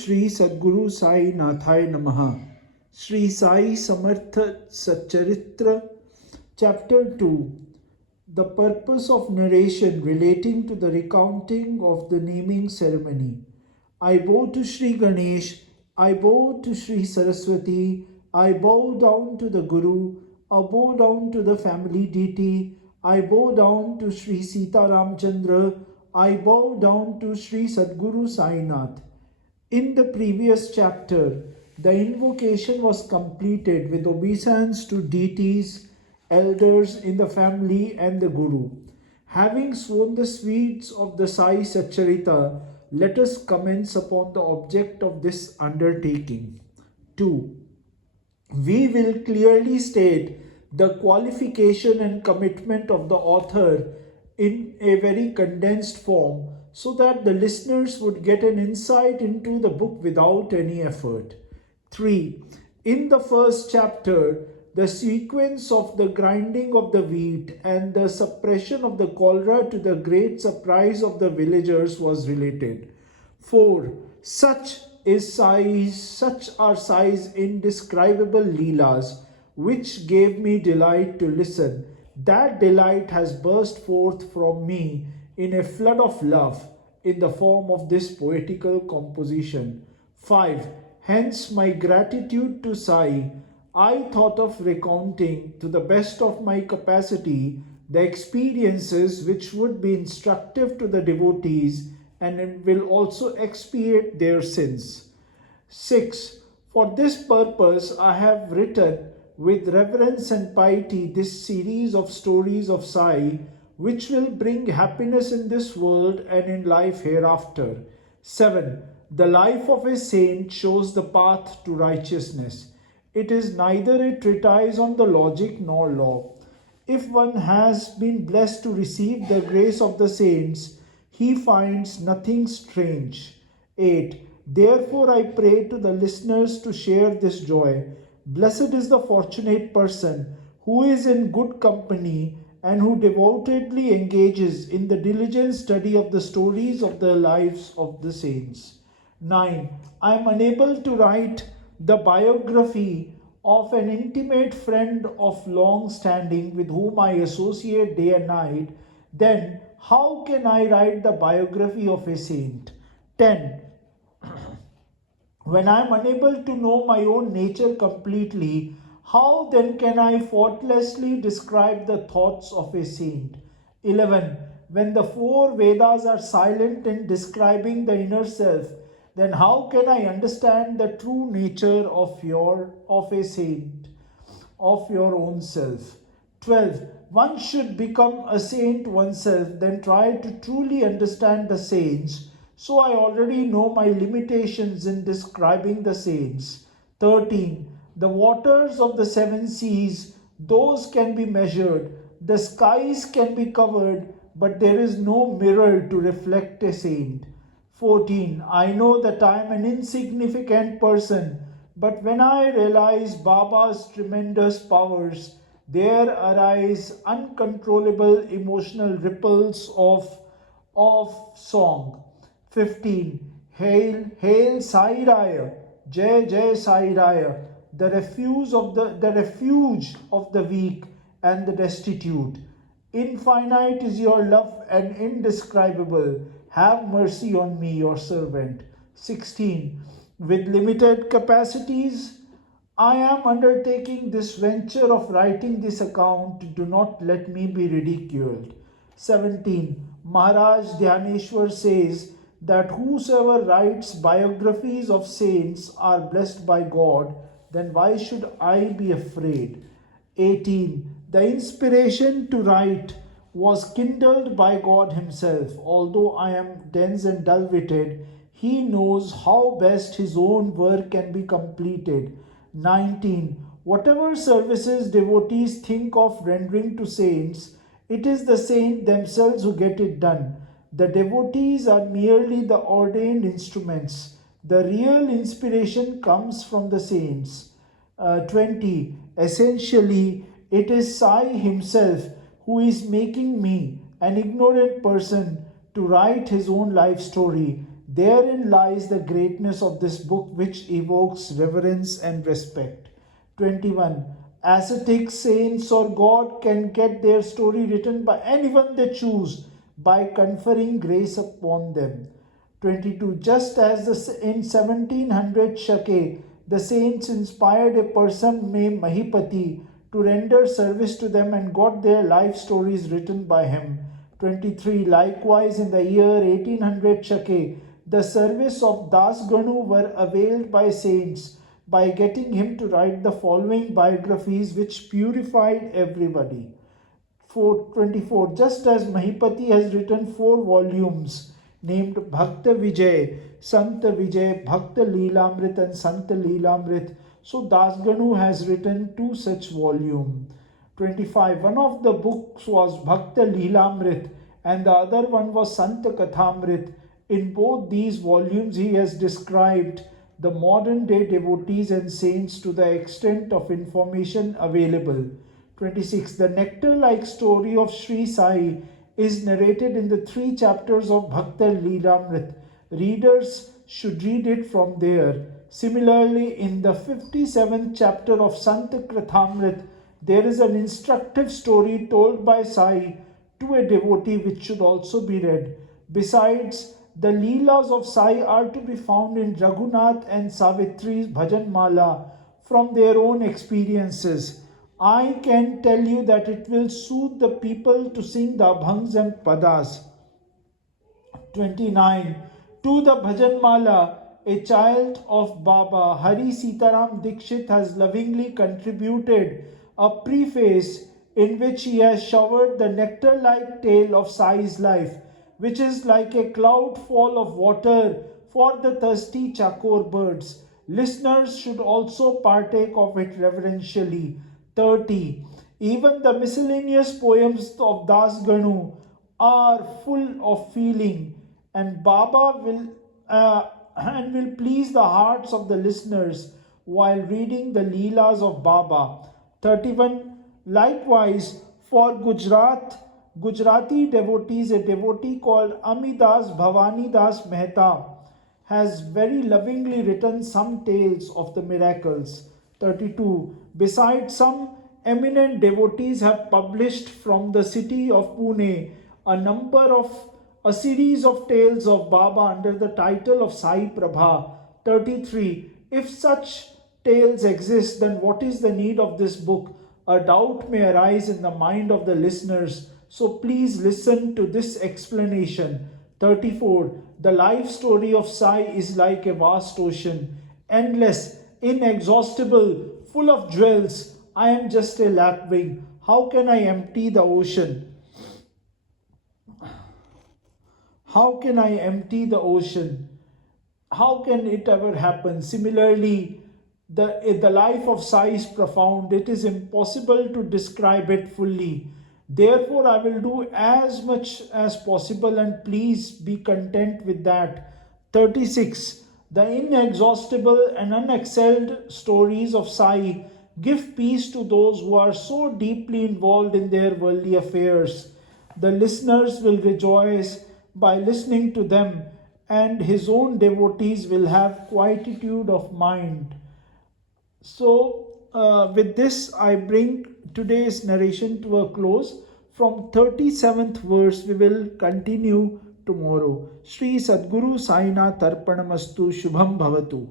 Shri Sadguru Sai Nathai Namaha. Shri Sai Samartha Satcharitra, Chapter 2. The purpose of narration relating to the recounting of the naming ceremony. I bow to Shri Ganesh, I bow to Shri Saraswati, I bow down to the Guru, I bow down to the family deity, I bow down to Shri Sita Ramchandra, I bow down to Shri Sadguru Sainath. In the previous chapter, the invocation was completed with obeisance to deities, elders in the family, and the Guru. Having sworn the sweets of the Sai Satcharitra, let us commence upon the object of this undertaking. 2. We will clearly state the qualification and commitment of the author in a very condensed form so that the listeners would get an insight into the book without any effort. 3. In the first chapter, the sequence of the grinding of the wheat and the suppression of the cholera to the great surprise of the villagers was related. 4. Such are Sai's indescribable leelas, which gave me delight to listen. That delight has burst forth from me in a flood of love in the form of this poetical composition. 5. Hence my gratitude to Sai. I thought of recounting to the best of my capacity the experiences which would be instructive to the devotees and will also expiate their sins. 6. For this purpose I have written with reverence and piety this series of stories of Sai, which will bring happiness in this world and in life hereafter. 7. The life of a saint shows the path to righteousness. It is neither a treatise on the logic nor law. If one has been blessed to receive the grace of the saints, he finds nothing strange. 8. Therefore I pray to the listeners to share this joy. Blessed is the fortunate person who is in good company and who devotedly engages in the diligent study of the stories of the lives of the saints. 9. I am unable to write the biography of an intimate friend of long standing with whom I associate day and night. Then how can I write the biography of a saint? 10. When I am unable to know my own nature completely, how then can I faultlessly describe the thoughts of a saint? 11. When the four Vedas are silent in describing the inner self, then how can I understand the true nature of a saint, of your own self? 12. One should become a saint oneself, then try to truly understand the saints. So I already know my limitations in describing the saints. 13. The waters of the seven seas, those can be measured. The skies can be covered, but there is no mirror to reflect a saint. 14. I know that I am an insignificant person, but when I realize Baba's tremendous powers, there arise uncontrollable emotional ripples of song. 15. Hail, hail Sai Raya, Jai Jai Sai Raya, the refuge of the weak and the destitute. Infinite is your love and indescribable. Have mercy on me, your servant. 16. With limited capacities, I am undertaking this venture of writing this account. Do not let me be ridiculed. 17. Maharaj Dhyaneshwar says that whosoever writes biographies of saints are blessed by God, then why should I be afraid? 18. The inspiration to write was kindled by God Himself. Although I am dense and dull-witted, He knows how best His own work can be completed. 19. Whatever services devotees think of rendering to saints, it is the saints themselves who get it done. The devotees are merely the ordained instruments. The real inspiration comes from the saints. 20. Essentially, it is Sai himself who is making me, an ignorant person, to write his own life story. Therein lies the greatness of this book, which evokes reverence and respect. 21. Ascetics, saints, or God can get their story written by anyone they choose by conferring grace upon them. 22. Just as in 1700 Shake, the saints inspired a person named Mahipati to render service to them and got their life stories written by him. 23. Likewise, in the year 1800 Shake, the service of Das Ganu were availed by saints by getting him to write the following biographies which purified everybody. 24. Just as Mahipati has written 4 volumes named Bhakta Vijay, Santa Vijay, Bhakta Leelamrit and Santa Leelamrit, so Dasganu has written 2 such volumes. 25. One of the books was Bhakta Leelamrit and the other one was Santa Kathamrit. In both these volumes he has described the modern day devotees and saints to the extent of information available. 26. The nectar-like story of Sri Sai is narrated in the 3 chapters of Bhakta Leelamrit. Readers should read it from there. Similarly, in the 57th chapter of Sant Krathamrit, there is an instructive story told by Sai to a devotee which should also be read. Besides, the Leelas of Sai are to be found in Raghunath and Savitri's Bhajan Mala from their own experiences. I can tell you that it will soothe the people to sing the Abhangs and Padas. 29. To the Bhajan Mala, a child of Baba Hari Sitaram Dikshit has lovingly contributed a preface in which he has showered the nectar-like tale of Sai's life, which is like a cloud fall of water for the thirsty chakor birds. Listeners should also partake of it reverentially. 30. Even the miscellaneous poems of Das Ganu are full of feeling, and Baba will please the hearts of the listeners while reading the Leelas of Baba. 31. Likewise, for Gujarati devotees, a devotee called Amidas Bhavani Das Mehta has very lovingly written some tales of the miracles. 32. Besides, some eminent devotees have published from the city of Pune a series of tales of Baba under the title of Sai Prabha. 33. If such tales exist, then what is the need of this book? A doubt may arise in the mind of the listeners, so please listen to this explanation. 34. The life story of Sai is like a vast ocean, endless, inexhaustible, full of jewels. I am just a lapwing. How can I empty the ocean? How can I empty the ocean? How can it ever happen? Similarly, the life of Sai is profound. It is impossible to describe it fully. Therefore, I will do as much as possible, and please be content with that. 36. The inexhaustible and unexcelled stories of Sai give peace to those who are so deeply involved in their worldly affairs. The listeners will rejoice by listening to them, and his own devotees will have quietude of mind. So, with this, I bring today's narration to a close. From 37th verse, we will continue tomorrow. Shri Sadguru Sainath Tarpanamastu Shubham Bhavatu.